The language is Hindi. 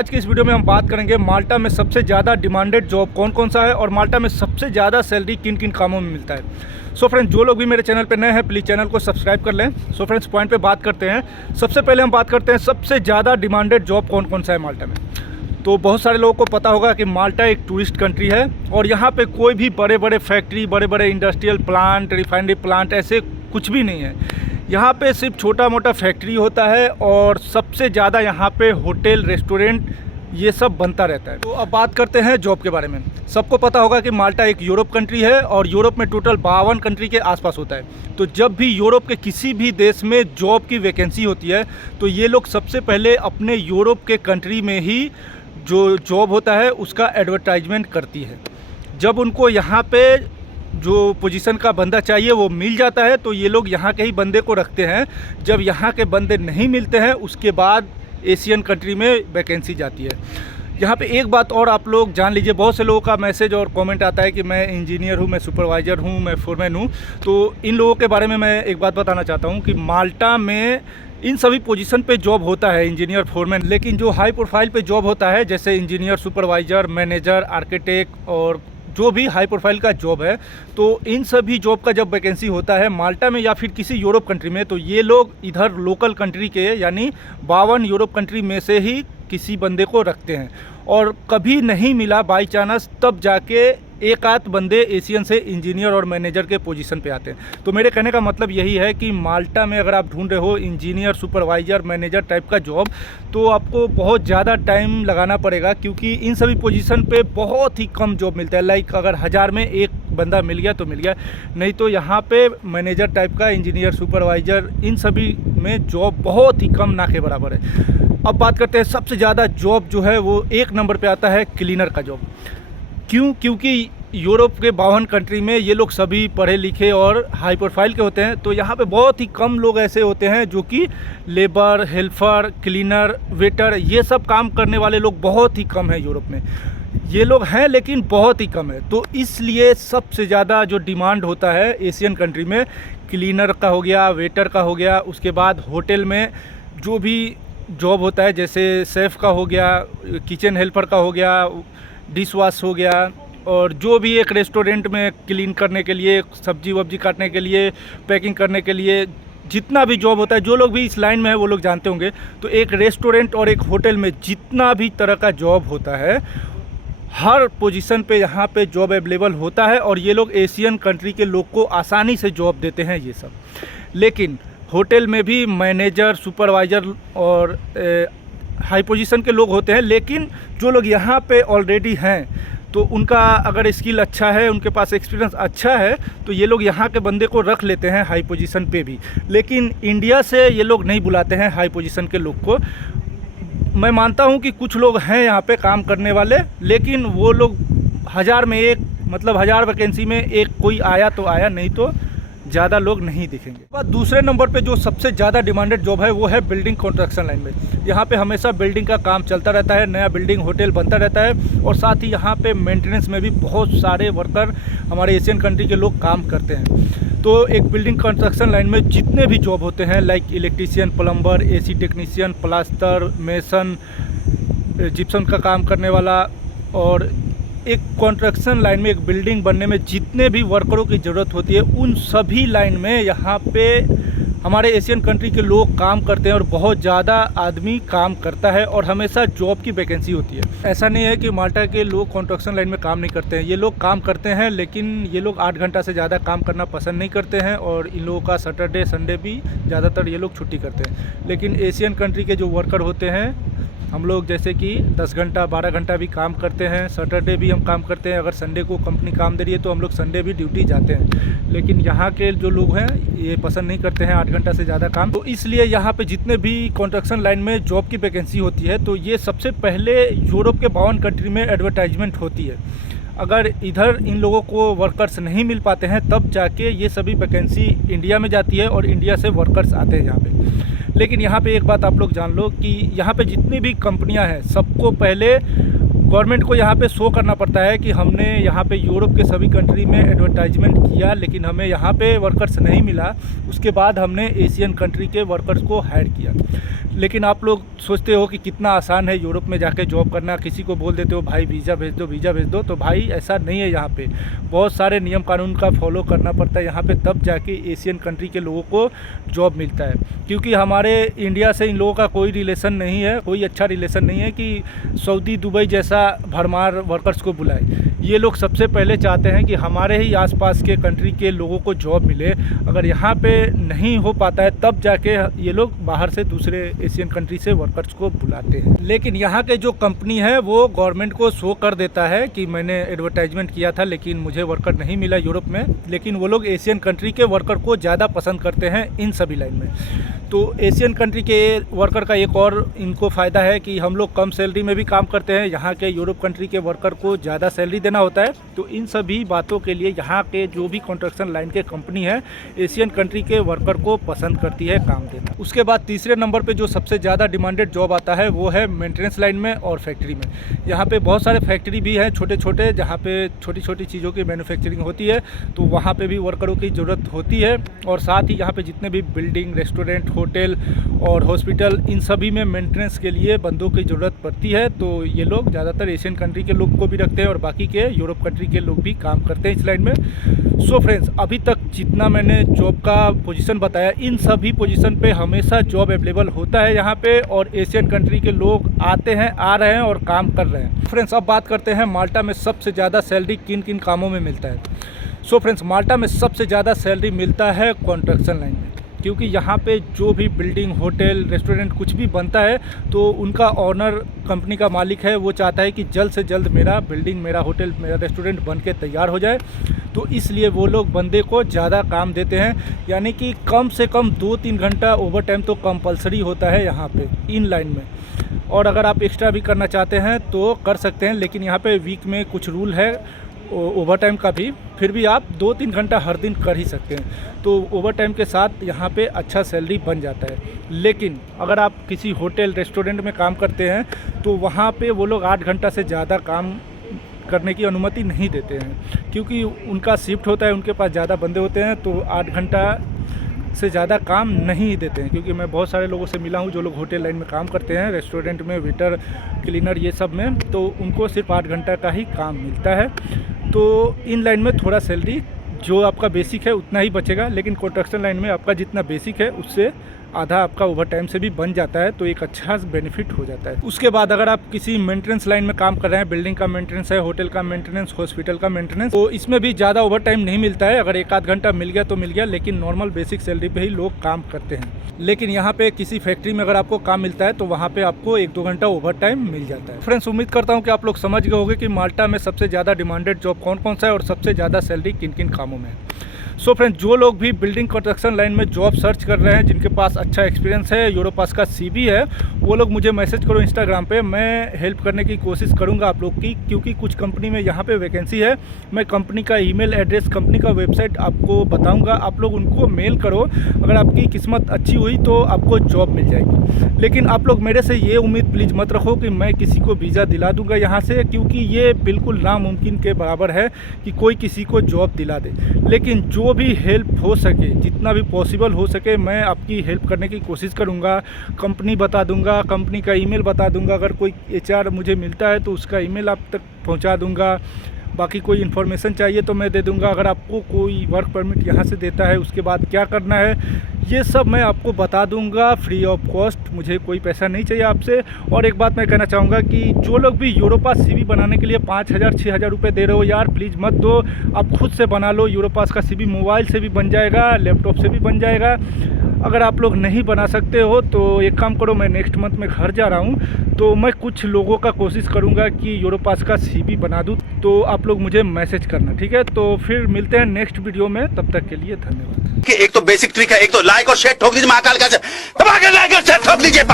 आज की इस वीडियो में हम बात करेंगे माल्टा में सबसे ज़्यादा डिमांडेड जॉब कौन कौन सा है और माल्टा में सबसे ज़्यादा सैलरी किन किन कामों में मिलता है। सो फ्रेंड्स, जो लोग भी मेरे चैनल पर नए हैं प्लीज़ चैनल को सब्सक्राइब कर लें। सो फ्रेंड्स, पॉइंट पे बात करते हैं। सबसे पहले हम बात करते हैं सबसे ज़्यादा डिमांडेड जॉब कौन कौन सा है माल्टा में। तो बहुत सारे लोगों को पता होगा कि माल्टा एक टूरिस्ट कंट्री है और यहाँ पे कोई भी बड़े बड़े फैक्ट्री, बड़े बड़े इंडस्ट्रियल प्लांट, रिफाइनरी प्लांट ऐसे कुछ भी नहीं है। यहाँ पे सिर्फ छोटा मोटा फैक्ट्री होता है और सबसे ज़्यादा यहाँ पे होटल, रेस्टोरेंट ये सब बनता रहता है। तो अब बात करते हैं जॉब के बारे में। सबको पता होगा कि माल्टा एक यूरोप कंट्री है और यूरोप में टोटल 52 कंट्री के आसपास होता है। तो जब भी यूरोप के किसी भी देश में जॉब की वैकेंसी होती है तो ये लोग सबसे पहले अपने यूरोप के कंट्री में ही जो जॉब होता है उसका एडवर्टाइजमेंट करती है। जब उनको यहाँ पे जो पोजीशन का बंदा चाहिए वो मिल जाता है तो ये लोग यहाँ के ही बंदे को रखते हैं। जब यहाँ के बंदे नहीं मिलते हैं उसके बाद एशियन कंट्री में वैकेंसी जाती है। यहाँ पे एक बात और आप लोग जान लीजिए, बहुत से लोगों का मैसेज और कमेंट आता है कि मैं इंजीनियर हूँ, मैं सुपरवाइज़र हूँ, मैं फोरमैन हूँ। तो इन लोगों के बारे में मैं एक बात बताना चाहता हूँ कि माल्टा में इन सभी पोजीशन पे जॉब होता है, इंजीनियर, फोरमैन, लेकिन जो हाई प्रोफाइल पे जॉब होता है जैसे इंजीनियर, सुपरवाइज़र, मैनेजर, आर्किटेक्ट और जो भी हाई प्रोफाइल का जॉब है, तो इन सभी जॉब का जब वैकेंसी होता है माल्टा में या फिर किसी यूरोप कंट्री में तो ये लोग इधर लोकल कंट्री के यानी 52 यूरोप कंट्री में से ही किसी बंदे को रखते हैं। और कभी नहीं मिला बाई चांस तब जाके एक आध बंदे एशियन से इंजीनियर और मैनेजर के पोजीशन पे आते हैं। तो मेरे कहने का मतलब यही है कि माल्टा में अगर आप ढूंढ रहे हो इंजीनियर, सुपरवाइज़र, मैनेजर टाइप का जॉब तो आपको बहुत ज़्यादा टाइम लगाना पड़ेगा, क्योंकि इन सभी पोजीशन पे बहुत ही कम जॉब मिलता है। लाइक अगर 1000 में एक बंदा मिल गया तो मिल गया, नहीं तो यहाँ पे मैनेजर टाइप का, इंजीनियर, सुपरवाइज़र, इन सभी में जॉब बहुत ही कम, ना के बराबर है। अब बात करते हैं सबसे ज़्यादा जॉब जो है वो एक नंबर पे आता है क्लीनर का जॉब। क्यों? क्योंकि यूरोप के 52 कंट्री में ये लोग सभी पढ़े लिखे और हाई प्रोफाइल के होते हैं, तो यहाँ पे बहुत ही कम लोग ऐसे होते हैं जो कि लेबर, हेल्पर, क्लीनर, वेटर ये सब काम करने वाले लोग बहुत ही कम है यूरोप में। ये लोग हैं लेकिन बहुत ही कम है। तो इसलिए सबसे ज़्यादा जो डिमांड होता है एशियन कंट्री में क्लीनर का हो गया, वेटर का हो गया, उसके बाद होटल में जो भी जॉब होता है जैसे शेफ़ का हो गया, किचन हेल्पर का हो गया, डिश वॉश हो गया, और जो भी एक रेस्टोरेंट में क्लीन करने के लिए, सब्जी वब्जी काटने के लिए, पैकिंग करने के लिए, जितना भी जॉब होता है, जो लोग भी इस लाइन में है वो लोग जानते होंगे। तो एक रेस्टोरेंट और एक होटल में जितना भी तरह का जॉब होता है हर पोजीशन पे यहाँ पे जॉब अवेलेबल होता है और ये लोग एशियन कंट्री के लोग को आसानी से जॉब देते हैं ये सब। लेकिन होटल में भी मैनेजर, सुपरवाइज़र और हाई पोजीशन के लोग होते हैं, लेकिन जो लोग यहाँ पे ऑलरेडी हैं तो उनका अगर स्किल अच्छा है, उनके पास एक्सपीरियंस अच्छा है तो ये लोग यहाँ के बंदे को रख लेते हैं हाई पोजीशन पे भी। लेकिन इंडिया से ये लोग नहीं बुलाते हैं हाई पोजीशन के लोग को। मैं मानता हूँ कि कुछ लोग हैं यहाँ पे काम करने वाले, लेकिन वो लोग 1000 में एक, मतलब 1000 वैकेंसी में एक कोई आया तो आया, नहीं तो ज़्यादा लोग नहीं दिखेंगे। दूसरे नंबर पे जो सबसे ज़्यादा डिमांडेड जॉब है वो है बिल्डिंग कंस्ट्रक्शन लाइन में। यहाँ पे हमेशा बिल्डिंग का काम चलता रहता है, नया बिल्डिंग, होटल बनता रहता है और साथ ही यहाँ पे मेंटेनेंस में भी बहुत सारे वर्कर हमारे एशियन कंट्री के लोग काम करते हैं। तो एक बिल्डिंग कंस्ट्रक्शन लाइन में जितने भी जॉब होते हैं like electrician, plumber, AC technician, plaster, mason, gypsum का काम करने वाला, और एक कंस्ट्रक्शन लाइन में, एक बिल्डिंग बनने में जितने भी वर्करों की ज़रूरत होती है उन सभी लाइन में यहाँ पे हमारे एशियन कंट्री के लोग काम करते हैं और बहुत ज़्यादा आदमी काम करता है और हमेशा जॉब की वैकेंसी होती है। ऐसा नहीं है कि माल्टा के लोग कंस्ट्रक्शन लाइन में काम नहीं करते हैं, ये लोग काम करते हैं, लेकिन ये लोग 8 घंटा से ज़्यादा काम करना पसंद नहीं करते हैं और इन लोगों का सैटरडे, संडे भी ज़्यादातर ये लोग छुट्टी करते हैं। लेकिन एशियन कंट्री के जो वर्कर होते हैं, हम लोग जैसे कि 10 घंटा, 12 घंटा भी काम करते हैं, सैटरडे भी हम काम करते हैं, अगर संडे को कंपनी काम दे रही है तो हम लोग संडे भी ड्यूटी जाते हैं। लेकिन यहाँ के जो लोग हैं ये पसंद नहीं करते हैं 8 घंटा से ज़्यादा काम। तो इसलिए यहाँ पे जितने भी कंस्ट्रक्शन लाइन में जॉब की वैकेंसी होती है तो ये सबसे पहले यूरोप के 52 कंट्री में एडवर्टाइजमेंट होती है। अगर इधर इन लोगों को वर्कर्स नहीं मिल पाते हैं तब जाके ये सभी वैकेंसी इंडिया में जाती है और इंडिया से वर्कर्स आते हैं यहाँ पे। लेकिन यहाँ पे एक बात आप लोग जान लो कि यहाँ पे जितनी भी कंपनियाँ हैं सबको पहले गवर्नमेंट को यहाँ पे शो करना पड़ता है कि हमने यहाँ पे यूरोप के सभी कंट्री में एडवर्टाइजमेंट किया, लेकिन हमें यहाँ पे वर्कर्स नहीं मिला। उसके बाद हमने एशियन कंट्री के वर्कर्स को हायर किया। लेकिन आप लोग सोचते हो कि कितना आसान है यूरोप में जाके जॉब करना, किसी को बोल देते हो भाई वीज़ा भेज दो, वीज़ा भेज दो। तो भाई ऐसा नहीं है, यहाँ पे बहुत सारे नियम कानून का फॉलो करना पड़ता है यहाँ पे, तब जाके एशियन कंट्री के लोगों को जॉब मिलता है। क्योंकि हमारे इंडिया से इन लोगों का कोई रिलेशन नहीं है, कोई अच्छा रिलेशन नहीं है कि सऊदी दुबई जैसा भरमार वर्कर्स को बुलाए। ये लोग सबसे पहले चाहते हैं कि हमारे ही आसपास के कंट्री के लोगों को जॉब मिले। अगर यहाँ पे नहीं हो पाता है तब जाके ये लोग बाहर से दूसरे एशियन कंट्री से वर्कर्स को बुलाते हैं। लेकिन यहाँ के जो कंपनी है वो गवर्नमेंट को शो कर देता है कि मैंने एडवर्टाइजमेंट किया था लेकिन मुझे वर्कर नहीं मिला यूरोप में। लेकिन वो लोग एशियन कंट्री के वर्कर को ज़्यादा पसंद करते हैं इन सभी लाइन में। तो एशियन कंट्री के वर्कर का एक और इनको फ़ायदा है कि हम लोग कम सैलरी में भी काम करते हैं, यहाँ के यूरोप कंट्री के वर्कर को ज़्यादा सैलरी देना होता है। तो इन सभी बातों के लिए यहाँ के जो भी कंस्ट्रक्शन लाइन के कंपनी है एशियन कंट्री के वर्कर को पसंद करती है काम देना। उसके बाद तीसरे नंबर पे जो सबसे ज़्यादा डिमांडेड जॉब आता है वो है मेंटेनेंस लाइन में और फैक्ट्री में। यहाँ पे बहुत सारे फैक्ट्री भी हैं छोटे छोटे, जहाँ पे छोटी छोटी चीज़ों की मैन्युफैक्चरिंग होती है, तो वहाँ पे भी वर्करों की ज़रूरत होती है। और साथ ही यहाँ पे जितने भी बिल्डिंग, रेस्टोरेंट, होटल और हॉस्पिटल, इन सभी में मेंटेनेंस के लिए बंदों की ज़रूरत पड़ती है। तो ये लोग ज़्यादातर एशियन कंट्री के लोग को भी रखते हैं और बाकी के यूरोप कंट्री के लोग भी काम करते हैं इस लाइन में। सो फ्रेंड्स, अभी तक जितना मैंने जॉब का पोजीशन बताया, इन सभी पोजीशन पे हमेशा जॉब अवेलेबल होता है यहाँ पे, और एशियन कंट्री के लोग आते हैं, आ रहे हैं और काम कर रहे हैं। फ्रेंड्स, अब बात करते हैं माल्टा में सबसे ज़्यादा सैलरी किन किन कामों में मिलता है। सो फ्रेंड्स, माल्टा में सबसे ज़्यादा सैलरी मिलता है कंस्ट्रक्शन लाइन में। क्योंकि यहाँ पे जो भी बिल्डिंग, होटल, रेस्टोरेंट कुछ भी बनता है तो उनका ऑनर, कंपनी का मालिक है, वो चाहता है कि जल्द से जल्द मेरा बिल्डिंग, मेरा होटल, मेरा रेस्टोरेंट बन के तैयार हो जाए। तो इसलिए वो लोग बंदे को ज़्यादा काम देते हैं, यानी कि कम से कम 2-3 घंटा ओवर टाइम तो कंपलसरी होता है यहाँ पे इन लाइन में। और अगर आप एक्स्ट्रा भी करना चाहते हैं तो कर सकते हैं, लेकिन यहाँ पे वीक में कुछ रूल है ओवर टाइम का भी, फिर भी आप 2-3 घंटा हर दिन कर ही सकते हैं। तो ओवर टाइम के साथ यहाँ पे अच्छा सैलरी बन जाता है। लेकिन अगर आप किसी होटल, रेस्टोरेंट में काम करते हैं तो वहाँ पे वो लोग 8 घंटा से ज़्यादा काम करने की अनुमति नहीं देते हैं, क्योंकि उनका शिफ्ट होता है, उनके पास ज़्यादा बंदे होते हैं, तो 8 घंटा से ज़्यादा काम नहीं देते हैं। क्योंकि मैं बहुत सारे लोगों से मिला हूँ जो लोग होटल लाइन में काम करते हैं, रेस्टोरेंट में, वेटर, क्लीनर, ये सब में, तो उनको सिर्फ 8 घंटा का ही काम मिलता है। तो इन लाइन में थोड़ा सैलरी जो आपका बेसिक है उतना ही बचेगा, लेकिन कंस्ट्रक्शन लाइन में आपका जितना बेसिक है उससे आधा आपका ओवर टाइम से भी बन जाता है, तो एक अच्छा बेनिफिट हो जाता है। उसके बाद अगर आप किसी मेंटेनेंस लाइन में काम कर रहे हैं, बिल्डिंग का मेंटेनेंस है, होटल का मेंटेनेंस, हॉस्पिटल का मेंटेनेंस, तो इसमें भी ज़्यादा ओवर टाइम नहीं मिलता है। अगर 1-8 घंटा मिल गया तो मिल गया, लेकिन नॉर्मल बेसिक सैलरी पे ही लोग काम करते हैं। लेकिन यहाँ पे किसी फैक्ट्री में अगर आपको काम मिलता है तो वहाँ पे आपको 1-2 घंटा ओवर टाइम मिल जाता है। फ्रेंड्स, उम्मीद करता हूँ कि आप लोग समझ गए होंगे कि माल्टा में सबसे ज़्यादा डिमांडेड जॉब कौन कौन सा है और सबसे ज़्यादा सैलरी किन किन कामों में है। सो फ्रेंड्स, जो लोग भी बिल्डिंग कंस्ट्रक्शन लाइन में जॉब सर्च कर रहे हैं, जिनके पास अच्छा एक्सपीरियंस है, यूरोपास का CV है, वो लोग मुझे मैसेज करो इंस्टाग्राम पे। मैं हेल्प करने की कोशिश करूंगा आप लोग की, क्योंकि कुछ कंपनी में यहाँ पे वैकेंसी है। मैं कंपनी का ईमेल एड्रेस, कंपनी का वेबसाइट आपको बताऊंगा, आप लोग उनको मेल करो। अगर आपकी किस्मत अच्छी हुई तो आपको जॉब मिल जाएगी। लेकिन आप लोग मेरे से ये उम्मीद प्लीज़ मत रखो कि मैं किसी को वीज़ा दिला दूँगा यहाँ से, क्योंकि ये बिल्कुल नामुमकिन के बराबर है कि कोई किसी को जॉब दिला दे। लेकिन जो भी हेल्प हो सके, जितना भी पॉसिबल हो सके, मैं आपकी हेल्प करने की कोशिश करूंगा। कंपनी बता दूंगा, कंपनी का ईमेल बता दूंगा, अगर कोई HR मुझे मिलता है तो उसका ईमेल आप तक पहुंचा दूंगा। बाकी कोई इन्फॉर्मेशन चाहिए तो मैं दे दूंगा। अगर आपको कोई वर्क परमिट यहाँ से देता है उसके बाद क्या करना है, ये सब मैं आपको बता दूंगा फ्री ऑफ कॉस्ट। मुझे कोई पैसा नहीं चाहिए आपसे। और एक बात मैं कहना चाहूँगा कि जो लोग भी यूरोपास CV बनाने के लिए 5,000-6,000 रुपये दे रहे हो, यार प्लीज़ मत दो, आप खुद से बना लो। यूरोपास का CV मोबाइल से भी बन जाएगा, लैपटॉप से भी बन जाएगा। अगर आप लोग नहीं बना सकते हो तो एक काम करो, मैं नेक्स्ट मंथ में घर जा रहा हूँ, तो मैं कुछ लोगों का कोशिश करूँगा कि यूरोपास का CV बना दूँ। तो आप लोग मुझे मैसेज करना, ठीक है? तो फिर मिलते हैं नेक्स्ट वीडियो में, तब तक के लिए धन्यवाद। एक तो बेसिक ट्रिक है, एक तो लाइक और शेयर ठोक दीजिए, महाकाल का लाइक और शेयर ठोक दीजिए।